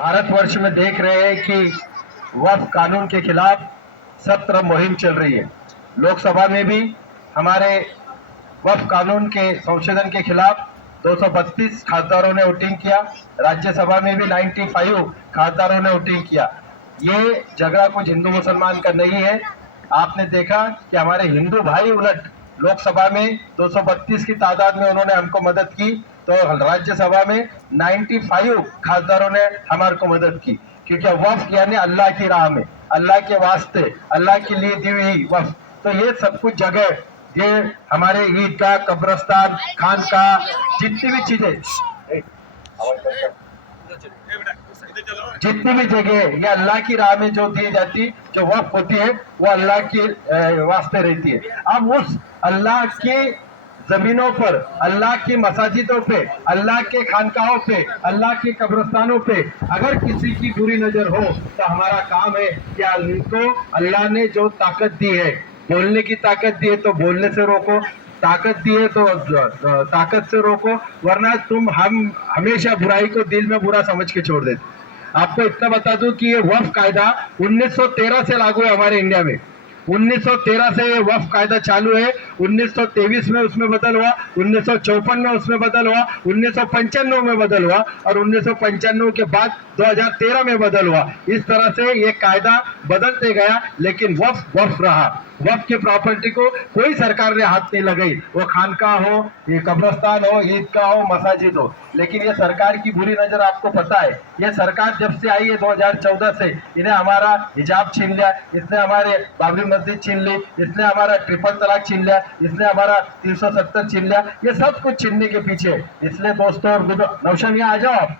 भारतवर्ष में देख रहे हैं कि वक्फ कानून के खिलाफ सत्र मुहिम चल रही है। लोकसभा में भी हमारे वक्फ कानून के संशोधन के खिलाफ 232 खासदारों ने वोटिंग किया। राज्यसभा में भी 95 खासदारों ने वोटिंग किया। ये झगड़ा कुछ हिंदू मुसलमान का नहीं है। आपने देखा कि हमारे हिंदू भाई उलट लोकसभा में 232 की तादाद में उन्होंने हमको मदद की, तो राज्यसभा में 95 खासदारों ने हमारे को मदद की। क्योंकि वक्फ यानी अल्लाह की राह में, अल्लाह के वास्ते, अल्लाह के लिए दी हुई वक्फ। तो ये सब कुछ जगह, ये हमारे ईदगाह, कब्रस्तान, खानकाह, जितनी भी चीजें, जितनी भी जगह ये अल्लाह की राह में जो दी जाती, जो वक्फ होती है, वो अल्लाह के वास्ते रहती है। अब उस अल्लाह की जमीनों पर, अल्लाह की मसाजिदों पे, अल्लाह के खानकाहों पे, अल्लाह के कब्रस्तानों पे अगर किसी की बुरी नजर हो, तो हमारा काम है कि इनको अल्लाह ने जो ताकत दी है, बोलने की ताकत दी है तो बोलने से रोको, ताकत दी है तो ताकत से रोको, वरना हम हमेशा बुराई को दिल में बुरा समझ के छोड़ देते। आपको इतना बता दूं कि ये वक्फ कायदा 1913 से लागू है हमारे इंडिया में। 1913 से ये वक्फ कायदा चालू है। 1923 में उसमें बदल हुआ, 1954 में उसमें बदल हुआ, 1995 में बदल हुआ और 1995 के बाद 2013 में बदल हुआ। इस तरह से ये कायदा बदलते गया, लेकिन वक्फ वक्फ रहा। वक्फ की प्रॉपर्टी को कोई सरकार ने हाथ नहीं लगाई, वो खानकाह हो, ये कब्रस्तान हो, ईदगाह हो, मसाजिद हो। लेकिन ये सरकार की बुरी नजर आपको पता है। ये सरकार जब से आई है 2014 से, इन्हें हमारा हिजाब छीन लिया, इसने हमारे बाबरी मस्जिद छीन ली, इसने हमारा ट्रिपल तलाक छीन लिया, इसने हमारा 370 छीन लिया। ये सब कुछ छीनने के पीछे, इसलिए दोस्तों और नौशम यहाँ आ जाओ आप।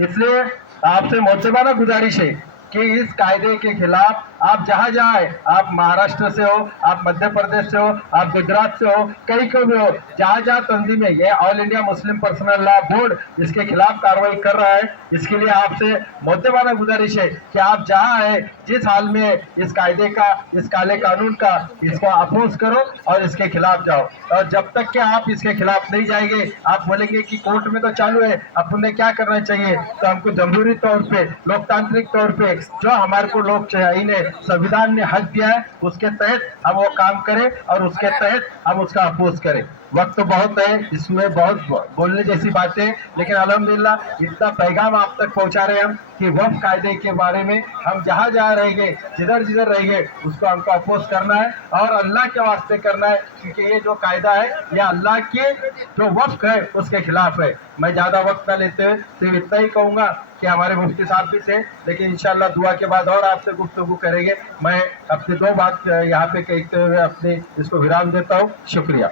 इसलिए आपसे मोहतबाना गुजारिश है कि इस कायदे के खिलाफ आप जहां जाए, आप महाराष्ट्र से हो, आप मध्य प्रदेश से हो, आप गुजरात से हो, कहीं को भी हो, जहां जहां तंजीमें, ये all India Muslim personal law board इसके खिलाफ कार्रवाई कर रहा है। इसके लिए आपसे मोहतबाना गुजारिश है कि आप जहां है, जिस हाल में इस कायदे का, इस काले कानून का, इसको अपोज करो और इसके खिलाफ जाओ। और जब तक कि आप इसके खिलाफ नहीं जाएंगे, आप बोलेंगे कि कोर्ट में तो चालू है, अब उन्हें क्या करना चाहिए, तो हमको जमहूरी तौर पे, लोकतांत्रिक तौर पे जो हमारे को संविधान ने हक दिया है, उसके तहत हम वो काम करें और उसके तहत हम उसका अपोज करें। वक्त तो बहुत है, इसमें बहुत बोलने जैसी बातें, लेकिन अल्हम्दुलिल्लाह इतना पैगाम आप तक पहुंचा रहे हम कि वक्फ कायदे के बारे में हम जहां जहां रहेंगे, जिधर जिधर रहेंगे, उसको हमको अपोज करना है और अल्लाह के वास्ते करना है। क्योंकि ये जो कायदा है, ये अल्लाह के जो वक्फ है उसके खिलाफ है। मैं ज्यादा वक्त न लेते हुए सिर्फ इतना ही कहूंगा कि हमारे मुफ्ती साहब भी थे, लेकिन इंशाल्लाह दुआ के बाद और आपसे गुफ्तगू करेंगे। मैं अपनी दो बात यहाँ पे कहते हुए अपने इसको विराम देता हूँ। शुक्रिया।